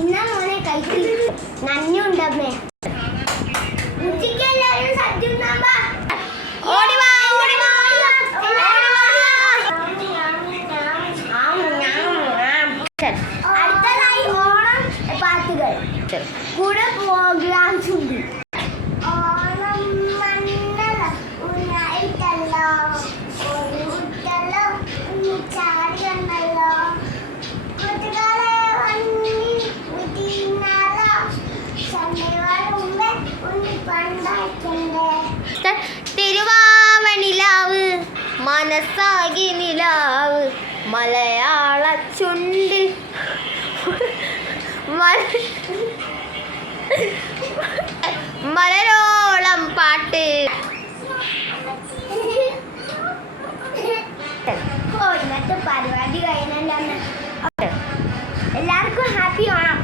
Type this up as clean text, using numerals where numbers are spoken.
ഇന്ന മോനെ കഴിച്ചു നന്ദിയുണ്ടമ്മേ. ഉച്ചയ്ക്ക് എല്ലാവരും സദ്യ ഉണ്ണാൻ വാ. ഓടി വാ, ഓടി വാ. അടുത്തതായി ഓണം പാട്ടുകൾ കൂടെ പ്രോഗ്രാംസ് ഉണ്ട്. ഓണം മണ്ണല ഉന്നായിട്ടല്ലോ ഒരു കുട്ടല്ലോ ചാടി കണ്ടല്ലോ കൂട്ടുകാരെ വന്നി വിട്ടിന്നാലോ സന്ധ്യയുടെ മുമ്പേ ഉണ്ണി പണ്ടാക്കണ്ടേ. തിരുവാവണിലാവ് മനസ്സാകി നിലാവ് മലയാള ചുണ്ടിൽ മലരോളം പാട്ട്. ഇന്നത്തെ പരിപാടി കഴിഞ്ഞല്ലോ. എല്ലാവർക്കും ഹാപ്പി ഓണം.